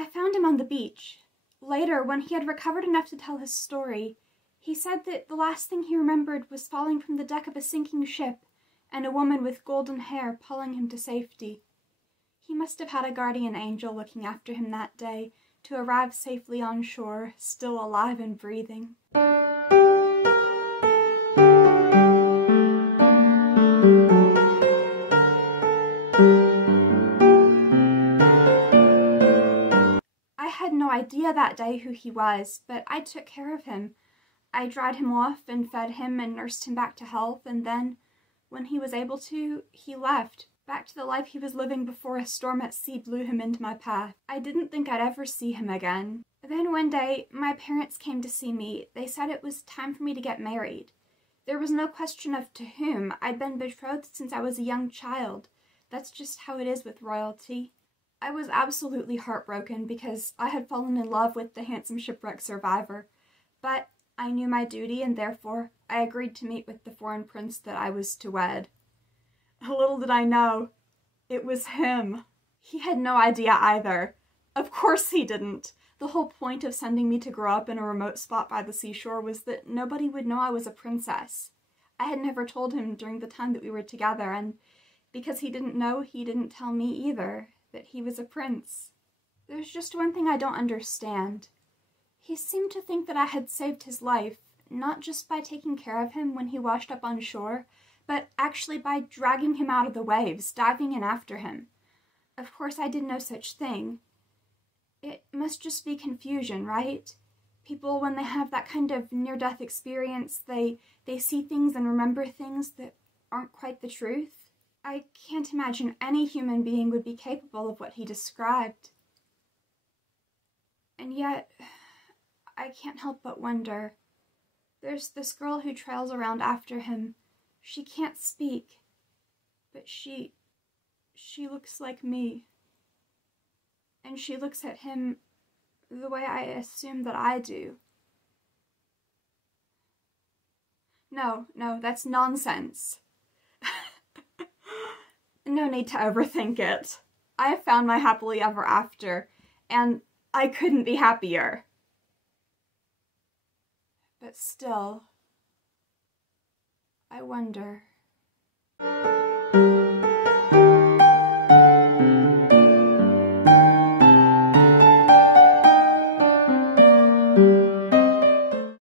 I found him on the beach. Later, when he had recovered enough to tell his story, he said that the last thing he remembered was falling from the deck of a sinking ship and a woman with golden hair pulling him to safety. He must have had a guardian angel looking after him that day to arrive safely on shore, still alive and breathing. I had no idea that day who he was, but I took care of him. I dried him off and fed him and nursed him back to health, and then, when he was able to, he left, back to the life he was living before a storm at sea blew him into my path. I didn't think I'd ever see him again. Then one day, my parents came to see me. They said it was time for me to get married. There was no question of to whom. I'd been betrothed since I was a young child. That's just how it is with royalty. I was absolutely heartbroken because I had fallen in love with the handsome shipwreck survivor, but I knew my duty and therefore I agreed to meet with the foreign prince that I was to wed. Little did I know, it was him. He had no idea either. Of course he didn't. The whole point of sending me to grow up in a remote spot by the seashore was that nobody would know I was a princess. I had never told him during the time that we were together, and because he didn't know, he didn't tell me either that he was a prince. There's just one thing I don't understand. He seemed to think that I had saved his life, not just by taking care of him when he washed up on shore, but actually by dragging him out of the waves, diving in after him. Of course, I did no such thing. It must just be confusion, right? People, when they have that kind of near-death experience, they see things and remember things that aren't quite the truth. I can't imagine any human being would be capable of what he described. And yet, I can't help but wonder. There's this girl who trails around after him. She can't speak, but she looks like me. And she looks at him the way I assume that I do. No, that's nonsense. No need to overthink it. I have found my happily ever after, and I couldn't be happier. But still, I wonder.